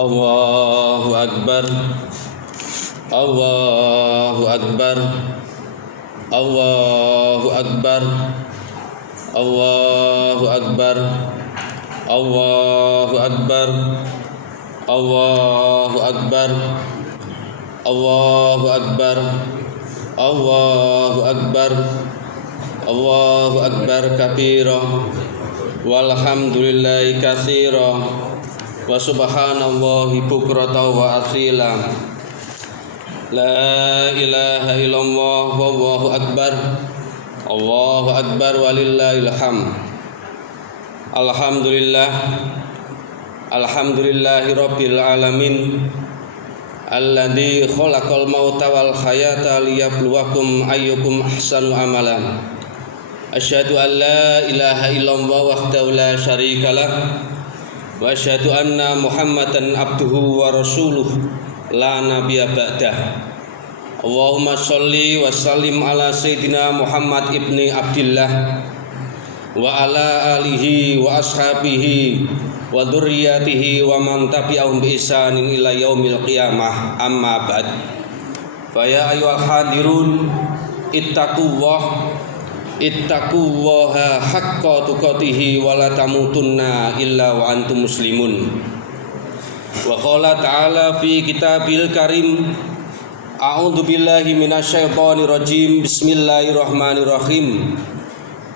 Allahu Akbar, Allahu Akbar, Allahu Akbar, Allahu Akbar, Allahu Akbar, Allahu Akbar, Allahu Akbar, Allahu Akbar, Allahu Akbar kabira, walhamdulillahi katsira, wa subhanallahi bukratan wa asila. La ilaha illallah wallahu akbar, Allahu akbar walillahil hamd. Alhamdulillah, alhamdulillahi rabbil alamin, alladzi khalaqal mauta wal hayata liyabluwakum ayyukum ahsanu amalan. Asyhadu an la ilaha illallah wahdahu la syarikalah, wa asyhadu anna Muhammadan abduhu wa rasuluh la nabiyya ba'dah. Allahumma sholli wa sallim ala sayyidina Muhammad ibni Abdillah wa ala alihi wa ashabihi wa dzurriyyatihi wa man tabi'ahum bi ihsanin ila yaumil qiyamah, amma ba'd. Fa ya ayyuhal hadirun ittaqullaha haqqa tuqatih wa la tamutunna illa wa antum muslimun. Wa qala ta'ala fi kitabil karim, a'udzu billahi minasyaitonir rajim, bismillahirrahmanirrahim.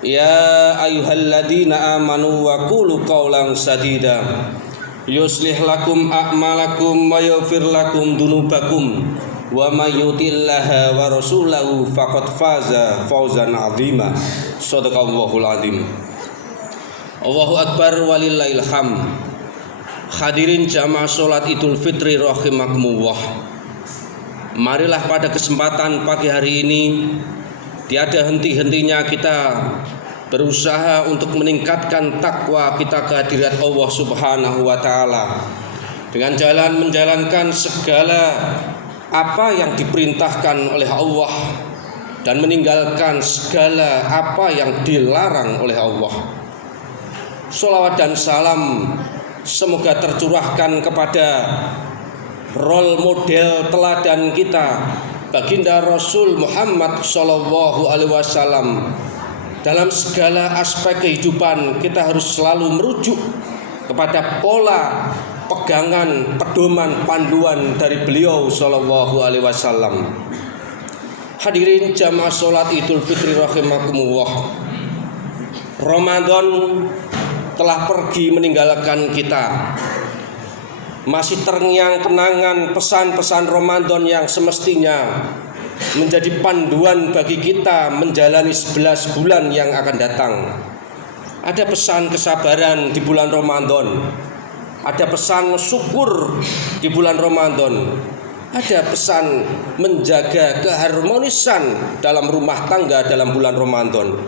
Ya ayyuhalladzina amanu wa qulu qawlan sadida yuslih lakum a'malakum wa yaghfir lakum dzunubakum wa may yuti'illaha wa rasulahu faqad faza fawzan 'azima. Shadaqallahul 'azim. Allahu akbar walillahil hamd. Hadirin jamaah salat Idul Fitri rahimakumullah. Marilah pada kesempatan pagi hari ini tiada henti-hentinya kita berusaha untuk meningkatkan takwa kita kehadirat Allah Subhanahu wa taala dengan jalan menjalankan segala apa yang diperintahkan oleh Allah dan meninggalkan segala apa yang dilarang oleh Allah. Sholawat dan salam semoga tercurahkan kepada role model teladan kita, baginda Rasul Muhammad sallallahu alaihi wasallam. Dalam segala aspek kehidupan kita harus selalu merujuk kepada pola pegangan, pedoman, panduan dari beliau sallallahu alaihi wasallam. Hadirin jamaah salat Idul Fitri rahimakumullah. Ramadan telah pergi meninggalkan kita. Masih terngiang kenangan pesan-pesan Ramadan yang semestinya menjadi panduan bagi kita menjalani 11 bulan yang akan datang. Ada pesan kesabaran di bulan Ramadan, ada pesan syukur di bulan Ramadan, ada pesan menjaga keharmonisan dalam rumah tangga dalam bulan Ramadan,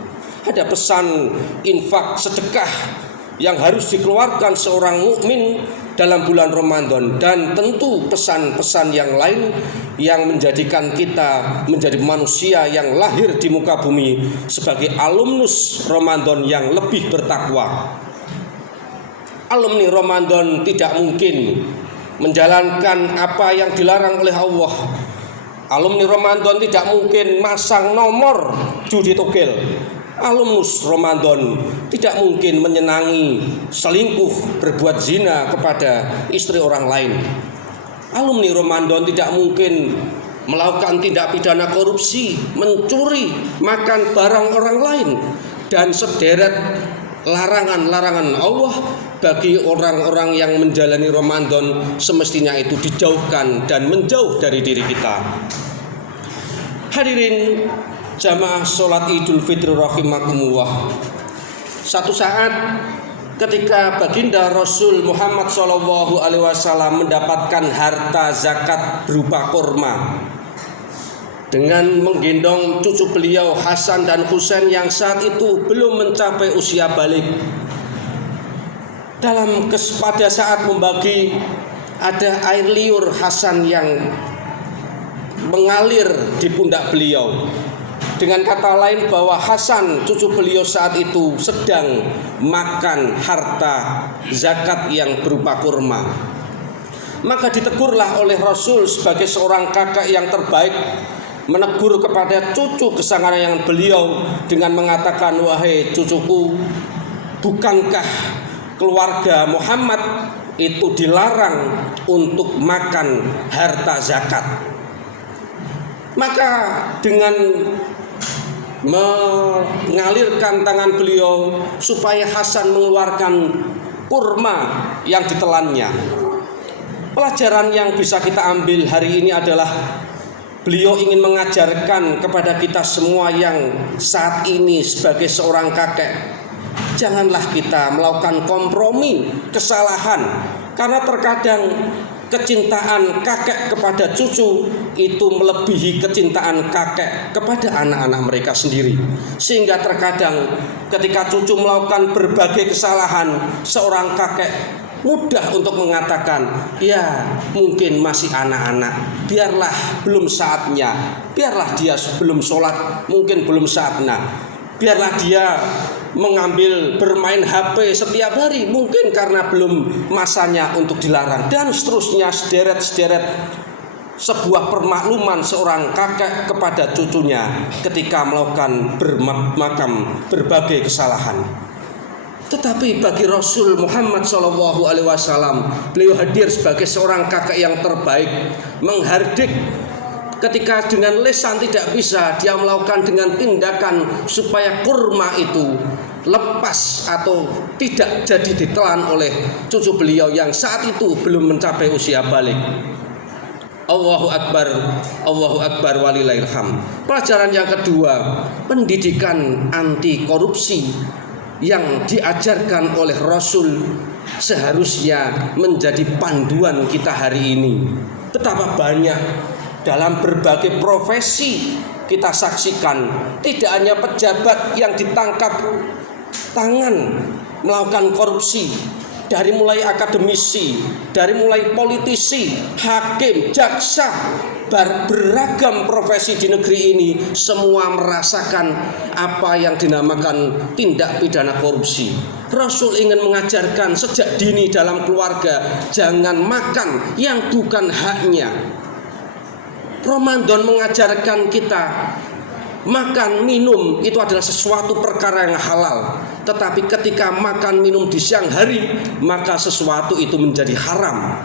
ada pesan infak sedekah yang harus dikeluarkan seorang mukmin dalam bulan Ramadan, dan tentu pesan-pesan yang lain yang menjadikan kita menjadi manusia yang lahir di muka bumi sebagai alumnus Ramadan yang lebih bertakwa. Alumni Ramadan tidak mungkin menjalankan apa yang dilarang oleh Allah. Alumni Ramadan tidak mungkin masang nomor judi togel. Alumnus Ramadan tidak mungkin menyenangi selingkuh, berbuat zina kepada istri orang lain. Alumni Ramadan tidak mungkin melakukan tindak pidana korupsi, mencuri, makan barang orang lain, dan sederet larangan-larangan Allah bagi orang-orang yang menjalani Ramadan semestinya itu dijauhkan dan menjauh dari diri kita. Hadirin jamaah sholat Idul Fitri rahimakumullah. Satu saat ketika baginda Rasul Muhammad SAW mendapatkan harta zakat berupa kurma dengan menggendong cucu beliau Hasan dan Husain yang saat itu belum mencapai usia balik. Pada saat membagi, ada air liur Hasan yang mengalir di pundak beliau. Dengan kata lain bahwa Hasan cucu beliau saat itu sedang makan harta zakat yang berupa kurma. Maka ditegurlah oleh Rasul sebagai seorang kakak yang terbaik, menegur kepada cucu kesayangan beliau dengan mengatakan, "Wahai cucuku, bukankah keluarga Muhammad itu dilarang untuk makan harta zakat?" Maka dengan mengalirkan tangan beliau supaya Hasan mengeluarkan kurma yang ditelannya. Pelajaran yang bisa kita ambil hari ini adalah beliau ingin mengajarkan kepada kita semua yang saat ini sebagai seorang kakek, janganlah kita melakukan kompromi, kesalahan, karena terkadang kecintaan kakek kepada cucu itu melebihi kecintaan kakek kepada anak-anak mereka sendiri. Sehingga terkadang ketika cucu melakukan berbagai kesalahan, seorang kakek mudah untuk mengatakan, "Ya, mungkin masih anak-anak, biarlah belum saatnya, biarlah dia belum sholat, mungkin belum saatnya, biarlah dia mengambil bermain HP setiap hari, mungkin karena belum masanya untuk dilarang," dan seterusnya, sederet-sederet sebuah permakluman seorang kakek kepada cucunya ketika melakukan berbagai kesalahan. Tetapi bagi Rasul Muhammad SAW, beliau hadir sebagai seorang kakek yang terbaik, menghardik ketika dengan lisan tidak bisa, dia melakukan dengan tindakan supaya kurma itu lepas atau tidak jadi ditelan oleh cucu beliau yang saat itu belum mencapai usia balik. Allahu Akbar, Allahu Akbar walillahilham. Pelajaran yang kedua, pendidikan anti korupsi yang diajarkan oleh Rasul seharusnya menjadi panduan kita hari ini. Betapa banyak dalam berbagai profesi kita saksikan, tidak hanya pejabat yang ditangkap tangan melakukan korupsi, dari mulai akademisi, dari mulai politisi, hakim, jaksa, beragam profesi di negeri ini semua merasakan apa yang dinamakan tindak pidana korupsi. Rasul ingin mengajarkan sejak dini dalam keluarga, jangan makan yang bukan haknya. Ramadan mengajarkan kita makan minum itu adalah sesuatu perkara yang halal, tetapi ketika makan minum di siang hari, maka sesuatu itu menjadi haram.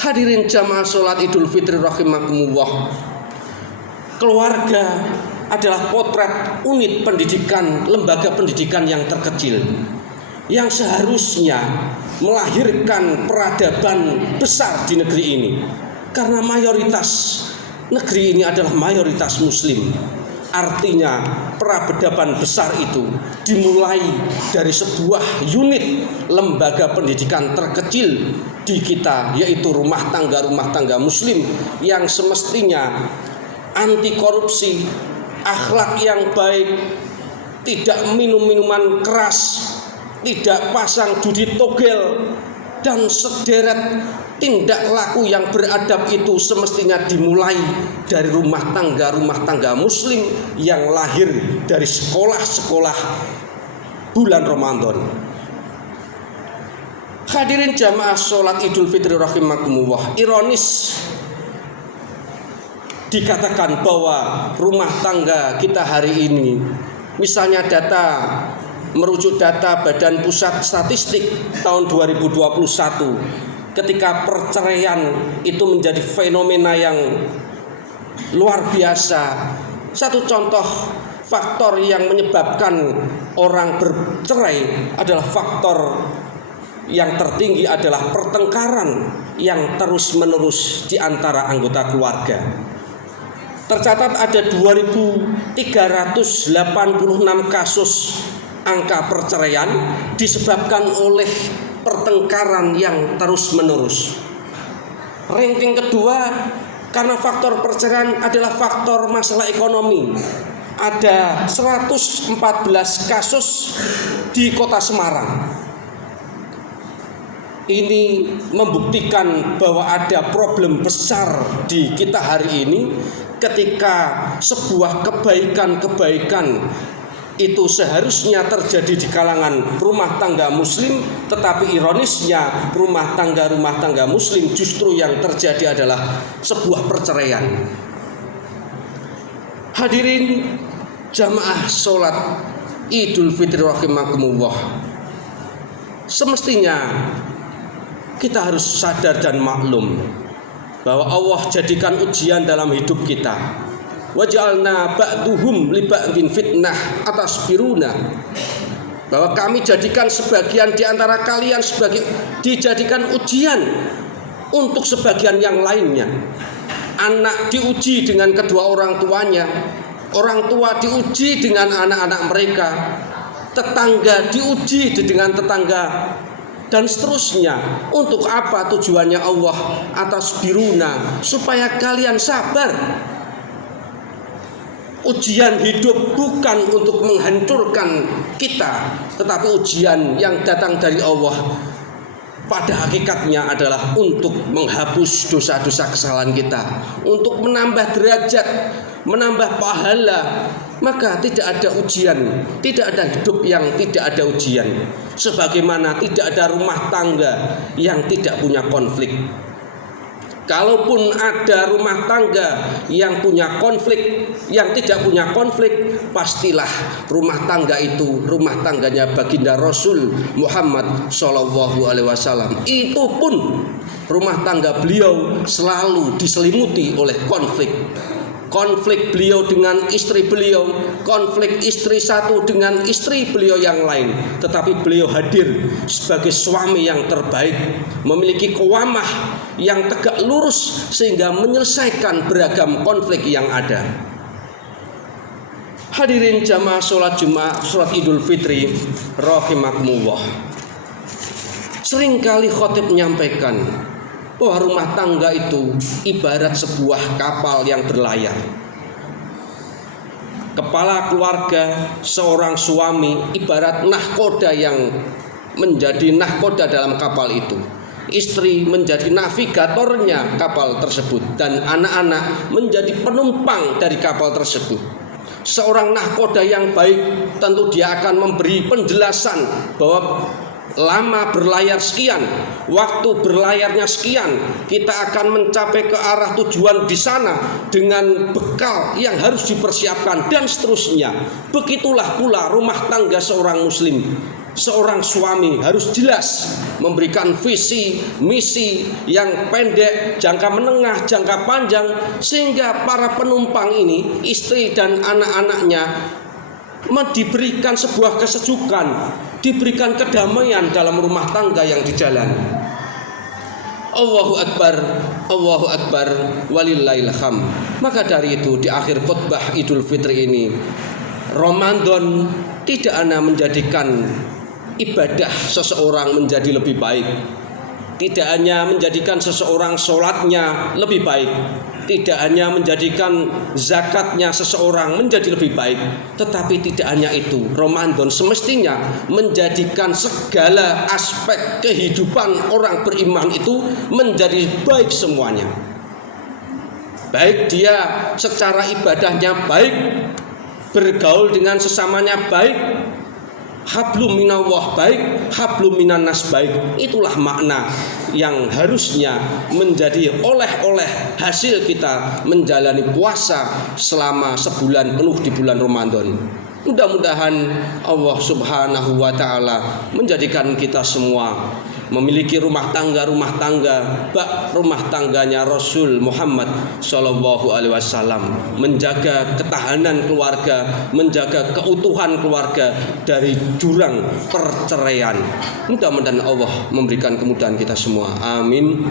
Hadirin jamaah sholat Idul Fitri rahimakumullah, keluarga adalah potret unit pendidikan, lembaga pendidikan yang terkecil, yang seharusnya melahirkan peradaban besar di negeri ini. Karena mayoritas negeri ini adalah mayoritas muslim. Artinya peradaban besar itu dimulai dari sebuah unit lembaga pendidikan terkecil di kita, yaitu rumah tangga muslim yang semestinya anti korupsi, akhlak yang baik, tidak minum minuman keras, tidak pasang judi togel, dan sederet tindak laku yang beradab itu semestinya dimulai dari rumah tangga muslim yang lahir dari sekolah-sekolah bulan Ramadan. Hadirin jamaah sholat Idul Fitri rahimakumullah, ironis dikatakan bahwa rumah tangga kita hari ini, misalnya merujuk data Badan Pusat Statistik tahun 2021, ketika perceraian itu menjadi fenomena yang luar biasa. Satu contoh faktor yang menyebabkan orang bercerai adalah faktor yang tertinggi adalah pertengkaran yang terus-menerus di antara anggota keluarga. Tercatat ada 2.386 kasus angka perceraian disebabkan oleh pertengkaran yang terus-menerus. Ranking kedua karena faktor perceraian adalah faktor masalah ekonomi. Ada 114 kasus di Kota Semarang. Ini membuktikan bahwa ada problem besar di kita hari ini ketika sebuah kebaikan-kebaikan itu seharusnya terjadi di kalangan rumah tangga muslim, tetapi ironisnya rumah tangga muslim justru yang terjadi adalah sebuah perceraian. Hadirin jamaah sholat Idul Fitri rahimakumullah, semestinya kita harus sadar dan maklum bahwa Allah jadikan ujian dalam hidup kita. Waj'alna ba'duhum li ba'din fitnah atasbiruna, bahwa kami jadikan sebagian di antara kalian dijadikan ujian untuk sebagian yang lainnya. Anak diuji dengan kedua orang tuanya, orang tua diuji dengan anak-anak mereka, tetangga diuji dengan tetangga, dan seterusnya. Untuk apa tujuannya Allah atas biruna? Supaya kalian sabar. Ujian hidup bukan untuk menghancurkan kita, tetapi ujian yang datang dari Allah pada hakikatnya adalah untuk menghapus dosa-dosa kesalahan kita, untuk menambah derajat, menambah pahala. Maka tidak ada ujian, tidak ada hidup yang tidak ada ujian. Sebagaimana tidak ada rumah tangga yang tidak punya konflik. Kalaupun ada rumah tangga yang punya konflik, yang tidak punya konflik, pastilah rumah tangga itu rumah tangganya baginda Rasul Muhammad SAW. Itu pun rumah tangga beliau selalu diselimuti oleh konflik. Konflik beliau dengan istri beliau, konflik istri satu dengan istri beliau yang lain. Tetapi beliau hadir sebagai suami yang terbaik, memiliki qawamah yang tegak lurus sehingga menyelesaikan beragam konflik yang ada. Hadirin jamaah sholat Jumat, sholat Idul Fitri rahimakumullah. Seringkali khotib menyampaikan bahwa rumah tangga itu ibarat sebuah kapal yang berlayar. Kepala keluarga, seorang suami ibarat nahkoda yang menjadi nahkoda dalam kapal itu. Istri menjadi navigatornya kapal tersebut, dan anak-anak menjadi penumpang dari kapal tersebut. Seorang nahkoda yang baik tentu dia akan memberi penjelasan bahwa lama berlayar sekian, waktu berlayarnya sekian, kita akan mencapai ke arah tujuan di sana dengan bekal yang harus dipersiapkan dan seterusnya. Begitulah pula rumah tangga seorang muslim. Seorang suami harus jelas memberikan visi, misi yang pendek, jangka menengah, jangka panjang, sehingga para penumpang ini, istri dan anak-anaknya, diberikan sebuah kesejukan, diberikan kedamaian dalam rumah tangga yang dijalani. Allahu Akbar, walillahil hamd. Maka dari itu di akhir khutbah Idul Fitri ini, Ramadan tidak hanya menjadikan ibadah seseorang menjadi lebih baik, tidak hanya menjadikan seseorang sholatnya lebih baik, tidak hanya menjadikan zakatnya seseorang menjadi lebih baik, tetapi tidak hanya itu. Ramadan semestinya menjadikan segala aspek kehidupan orang beriman itu menjadi baik semuanya. Baik dia secara ibadahnya baik, bergaul dengan sesamanya baik, hablum minallah baik, hablum minannas baik. Itulah makna yang harusnya menjadi oleh-oleh hasil kita menjalani puasa selama sebulan penuh di bulan Ramadan. Mudah-mudahan Allah Subhanahu wa ta'ala menjadikan kita semua memiliki rumah tangga bak rumah tangganya Rasul Muhammad Sallallahu Alaihi Wasallam, menjaga ketahanan keluarga, menjaga keutuhan keluarga dari jurang perceraian. Mudah-mudahan Allah memberikan kemudahan kita semua. Amin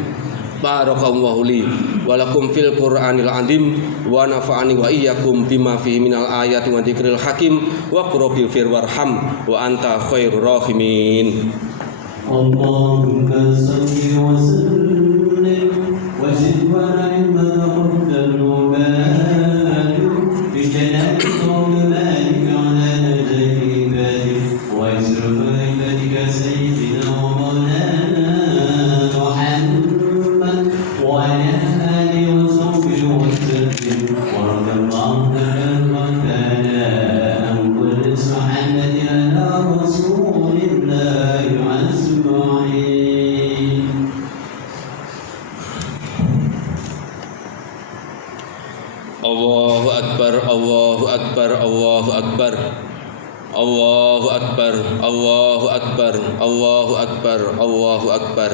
Barakallahu li wa lakum fil Qur'anil azim wa nafa'ani wa iyyakum bima fihi minal ayati wa dzikril hakim wa qurbil fir warham wa anta khairur rahimin. Allahumma salli wa sallim wa zid wa rahmah dan mubarak bi jalali qawlika ala najli ibadi wa izrafa ibadika sayyidina wa maulana Muhammad wa ala alihi wa sahbihi wa sallim wa radiyallahu ta'ala an kulli sahabati ala rasulillah Allahu akbar, Allahu akbar, Allahu akbar, Allahu akbar, Allahu akbar, Allahu akbar, Allahu akbar.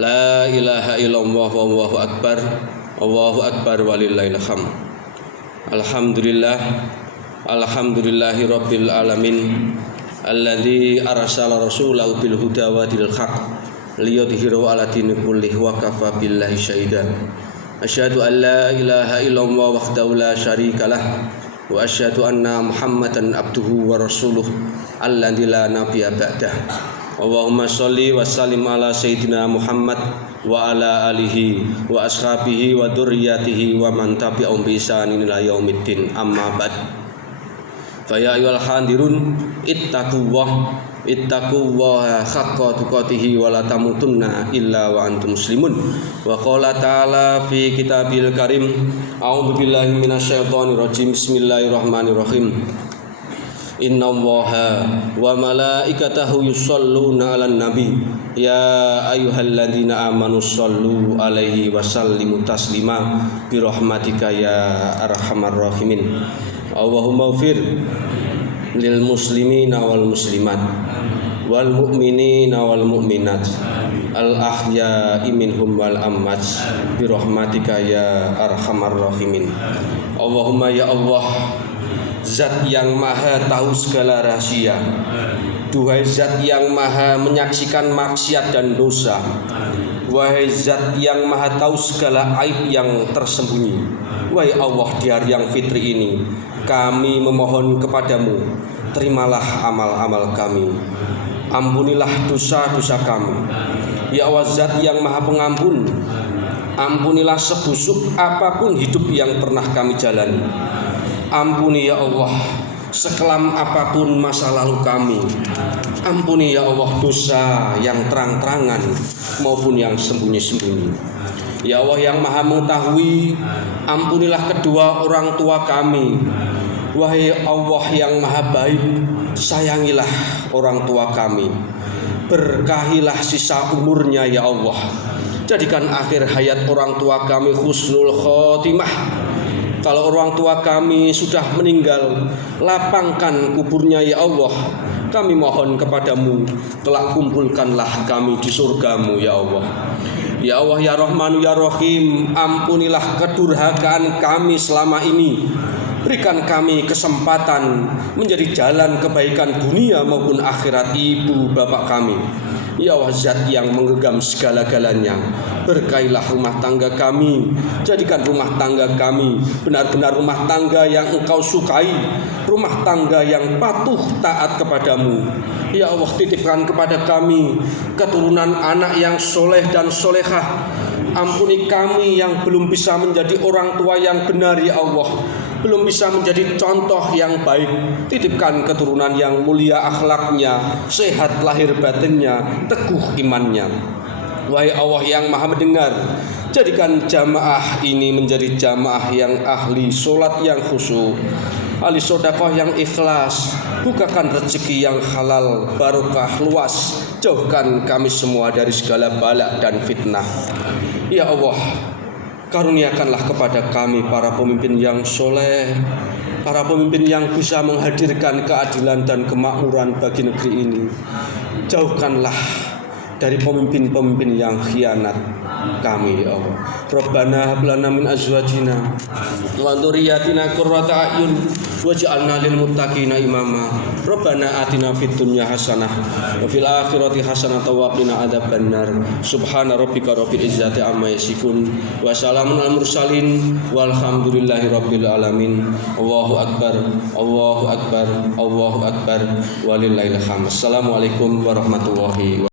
La ilaha illallah wallahu akbar, Allahu akbar walillahil hamd. Alhamdulillah, alhamdulillahi rabbil alamin. Alladzi arsala rasulahu bil huda wa dinil haq liyudhhirahu 'ala dini kullihi wa kafa billahi syahida. Asyhadu an la ilaha illallah wahdahu la syarikalah wa asyhadu anna Muhammadan abduhu wa rasuluh alladzi la nabiyya ba'dah. Allahumma sholli wa sallim ala sayyidina Muhammad wa ala alihi wa ashabihi wa dzurriyyatihi wa man tabi'ahum bi ihsanin ila yaumiddin. Amma ba'd. Fa ya ayyuhal hadirun ittaqullaha haqqa tuqatih wa la tamutunna illa wa antum muslimun. Wa qala ta'ala fi kitabil karim a'udzu billahi minasyaitonir rajim. Bismillahirrahmanirrahim. Innallaha wa malaikatahu yusholluna 'alan nabi ya ayyuhalladzina amanu shollu 'alaihi wa sallimu taslima bi rahmatika ya arhamar rahimin. Allahumma ighfir lil muslimina wal muslimat wal mu'minina wal mu'minat al ahya'i minhum wal amwat bi rahmatika ya arhamar rahimin. Allahumma ya Allah, Zat yang maha tahu segala rahasia, duhai Zat yang maha menyaksikan maksiat dan dosa, wahai Zat yang maha tahu segala aib yang tersembunyi, wahai Allah, di hari yang fitri ini kami memohon kepadamu, terimalah amal-amal kami, ampunilah dosa-dosa kami. Ya Allah, Zat yang maha pengampun, ampunilah sebusuk apapun hidup yang pernah kami jalani. Ampuni ya Allah sekelam apapun masa lalu kami. Ampuni ya Allah dosa yang terang-terangan maupun yang sembunyi-sembunyi. Ya Allah yang maha mengetahui, ampunilah kedua orang tua kami. Wahai Allah yang maha baik, sayangilah orang tua kami. Berkahilah sisa umurnya ya Allah. Jadikan akhir hayat orang tua kami husnul khotimah. Kalau orang tua kami sudah meninggal, lapangkan kuburnya ya Allah. Kami mohon kepadamu, kelak kumpulkanlah kami di surgamu ya Allah. Ya Allah ya Rahmanu ya Rahim, ampunilah kedurhakaan kami selama ini. Berikan kami kesempatan menjadi jalan kebaikan dunia maupun akhirat ibu bapak kami. Ya Allah Zat yang menggenggam segala-galanya, berkailah rumah tangga kami. Jadikan rumah tangga kami benar-benar rumah tangga yang Engkau sukai, rumah tangga yang patuh taat kepadamu. Ya Allah, titipkan kepada kami keturunan anak yang soleh dan solehah. Ampuni kami yang belum bisa menjadi orang tua yang benar ya Allah, belum bisa menjadi contoh yang baik. Titipkan keturunan yang mulia akhlaknya, sehat lahir batinnya, teguh imannya. Wahai Allah yang maha mendengar, jadikan jamaah ini menjadi jamaah yang ahli solat yang khusyuk, ahli sedekah yang ikhlas. Bukakan rezeki yang halal, barokah luas. Jauhkan kami semua dari segala bala dan fitnah. Ya Allah, karuniakanlah kepada kami para pemimpin yang soleh, para pemimpin yang bisa menghadirkan keadilan dan kemakmuran bagi negeri ini. Jauhkanlah dari pemimpin-pemimpin yang khianat kami ya Allah. Rabbana hab lana min azwajina wa dzurriyyatina qurrata a'yun waj'alna lil muttaqina imama. Rabbana atina fid dunya hasanah wa fil akhirati hasanah wa qina adzabannar. Subhana rabbika rabbil izzati amma yasifun wa salamun al mursalin walhamdulillahi rabbil alamin. Allahu akbar, Allahu akbar, Allahu akbar walillahil hamd. Assalamualaikum warahmatullahi wabarakatuh.